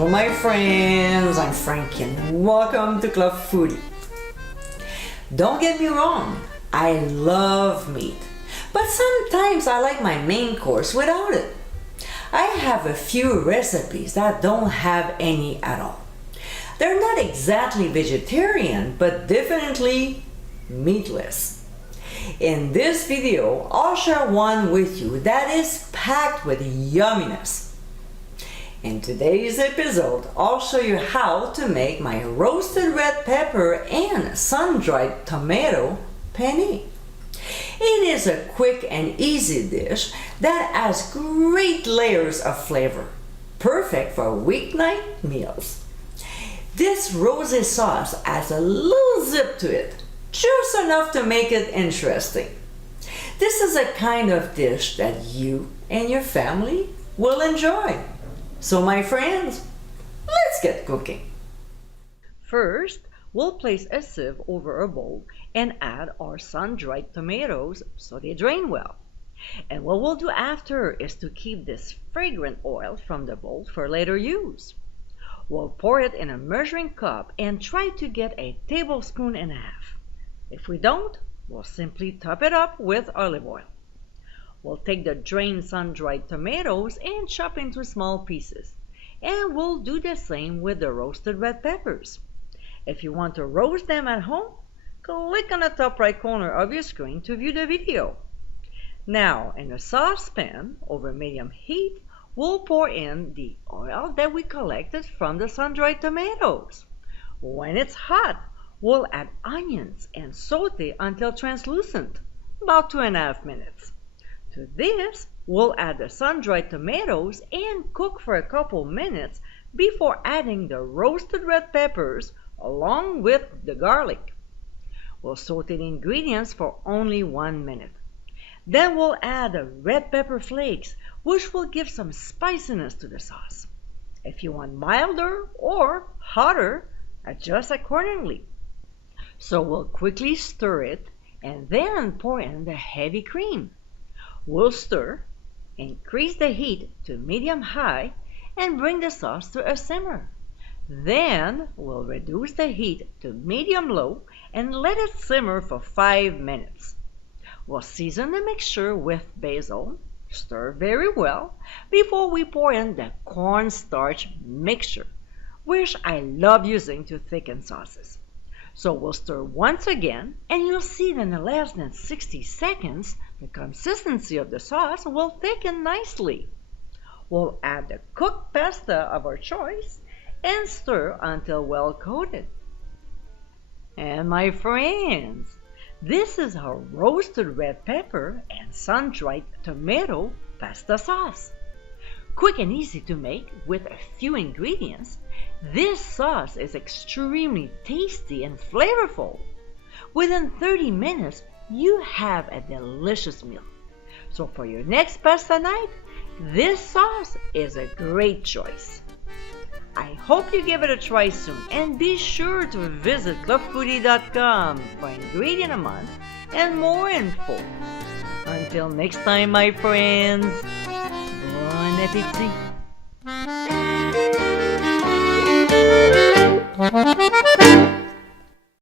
Bonjour my friends, I'm Frankie and welcome to Club Foodie. Don't get me wrong, I love meat, but sometimes I like my main course without it. I have a few recipes that don't have any at all. They're not exactly vegetarian, but definitely meatless. In this video, I'll share one with you that is packed with yumminess. In today's episode, I'll show you how to make my roasted red pepper and sun-dried tomato penne. It is a quick and easy dish that has great layers of flavor, perfect for weeknight meals. This rosé sauce has a little zip to it, just enough to make it interesting. This is a kind of dish that you and your family will enjoy. So my friends, let's get cooking. First, we'll place a sieve over a bowl and add our sun-dried tomatoes so they drain well. And what we'll do after is to keep this fragrant oil from the bowl for later use. We'll pour it in a measuring cup and try to get a tablespoon and a half. If we don't, we'll simply top it up with olive oil. We'll take the drained sun-dried tomatoes and chop into small pieces. And we'll do the same with the roasted red peppers. If you want to roast them at home, click on the top right corner of your screen to view the video. Now, in a saucepan over medium heat, we'll pour in the oil that we collected from the sun-dried tomatoes. When it's hot, we'll add onions and saute until translucent, about 2.5 minutes. To this, we'll add the sun-dried tomatoes and cook for a couple minutes before adding the roasted red peppers along with the garlic. We'll saute the ingredients for only 1 minute. Then we'll add the red pepper flakes, which will give some spiciness to the sauce. If you want milder or hotter, adjust accordingly. So we'll quickly stir it and then pour in the heavy cream. We'll stir, increase the heat to medium-high, and bring the sauce to a simmer. Then we'll reduce the heat to medium-low and let it simmer for 5 minutes. We'll season the mixture with basil, stir very well, before we pour in the cornstarch mixture, which I love using to thicken sauces. So we'll stir once again, and you'll see that in less than 60 seconds, the consistency of the sauce will thicken nicely. We'll add the cooked pasta of our choice and stir until well coated. And my friends, this is our roasted red pepper and sun-dried tomato pasta sauce. Quick and easy to make with a few ingredients, this sauce is extremely tasty and flavorful. Within 30 minutes, you have a delicious meal. So for your next pasta night, this sauce is a great choice. I hope you give it a try soon, and be sure to visit clubfoodie.com for ingredient a month and more info. Until next time, my friends, bon appétit!